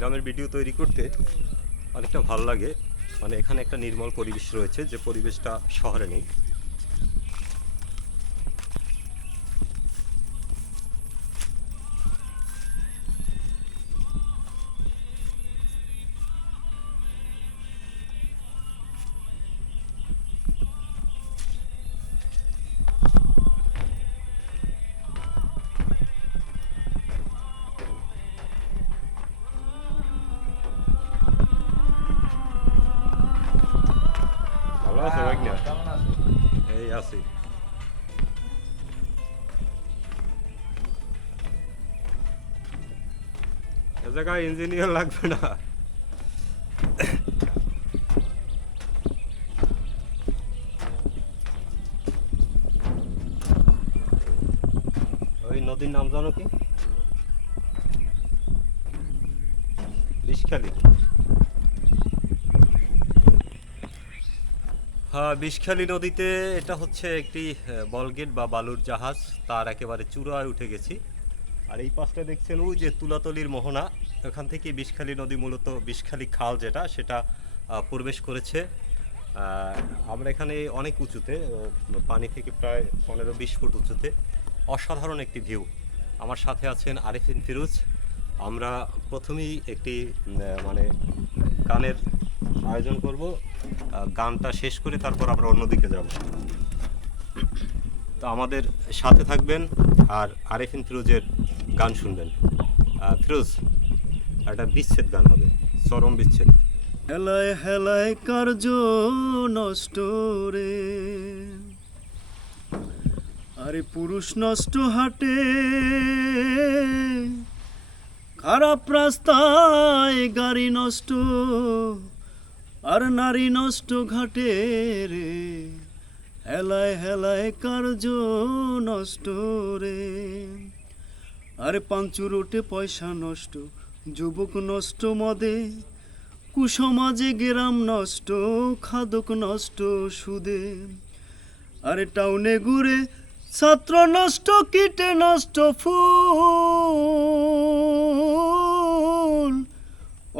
গ্রামের ভিডিও তৈরি করতে অনেকটা ভালো লাগে। মানে এখানে একটা নির্মল পরিবেশ রয়েছে, যে পরিবেশটা শহরে নেই। ভালো আছে আছো? এই আছি এ জায়গায় ইঞ্জিনিয়ার লাগবে না ওই নদীর নাম জানো কি বিষখালী বিষখালী নদীতে এটা হচ্ছে একটি বলগেট বা বালুর জাহাজ। তার একেবারে চূড়ায় উঠে গেছি। আর এই পাশটা দেখছেন, ওই যে তুলাতলির মোহনা। এখান থেকে বিষখালী নদী মূলত বিষখালী খাল যেটা, সেটা প্রবেশ করেছে। আমরা এখানে অনেক উঁচুতে পানি থেকে প্রায় পনেরো বিশ ফুট উঁচুতে, অসাধারণ একটি ভিউ। আমার সাথে আছেন আরিফিন ফিরোজ। আমরা প্রথমেই একটি মানে গানের আয়োজন করব গানটা শেষ করে তারপর আমরা অন্যদিকে যাব। তো আমাদের সাথে থাকবেন আর আরিফিন ফিরোজের গান শুনবেন। ফিরোজ, একটা বিচ্ছেদ গান হবে, চরম বিচ্ছেদ। হেলায় হেলায় কার্য নষ্ট রে। আরে পুরুষ নষ্ট হাটে, খারাপ রাস্তায় গাড়ি নষ্ট। আর নারী নষ্ট ঘাটে রে। হেলায় হেলায় কার্য নষ্ট রে। আরে পাঞ্চুর ওঠে পয়সা নষ্ট, যুবক নষ্ট মদে। কুসমাজে গেরাম নষ্ট, খাদক নষ্ট সুদে। আরে টাউনে ঘুরে ছাত্র নষ্ট, কীটে নষ্ট ফুল।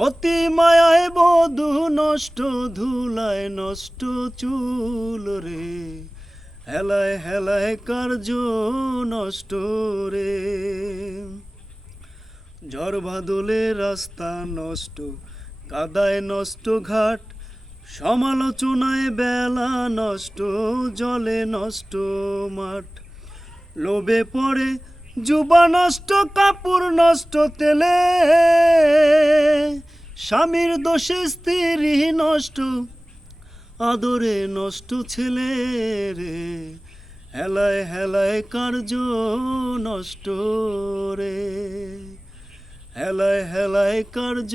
অতি মায়ায় বধু নষ্ট, ধুলায় নষ্ট চুল রে। হেলায় হেলায় কার্য নষ্ট রে। ঝড় বাদলে রাস্তা নষ্ট, কাদায় নষ্ট ঘাট, সমালোচনায় বেলা নষ্ট, জলে নষ্ট মাঠ। লোভে পড়ে যুবা নষ্ট, কাপড় নষ্ট, তেলে স্বামীর দোষে স্ত্রী নষ্ট, আদরে নষ্ট ছেলে রে। হেলায় হেলায় কার্য নষ্ট রে। হেলায় হেলায় কার্য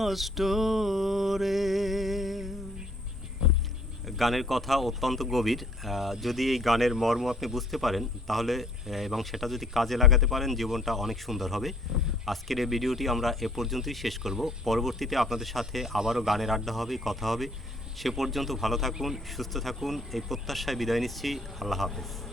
নষ্ট রে। গানের কথা অত্যন্ত গভীর। যদি এই গানের মর্ম আপনি বুঝতে পারেন, তাহলে এবং সেটা যদি কাজে লাগাতে পারেন, জীবনটা অনেক সুন্দর হবে। আজকের এই ভিডিওটি আমরা এ পর্যন্তই শেষ করব। পরবর্তীতে আপনাদের সাথে আবারও গানের আড্ডা হবে, কথা হবে। সে পর্যন্ত ভালো থাকুন, সুস্থ থাকুন। এই প্রত্যাশায় বিদায় নিচ্ছি। আল্লাহ হাফেজ।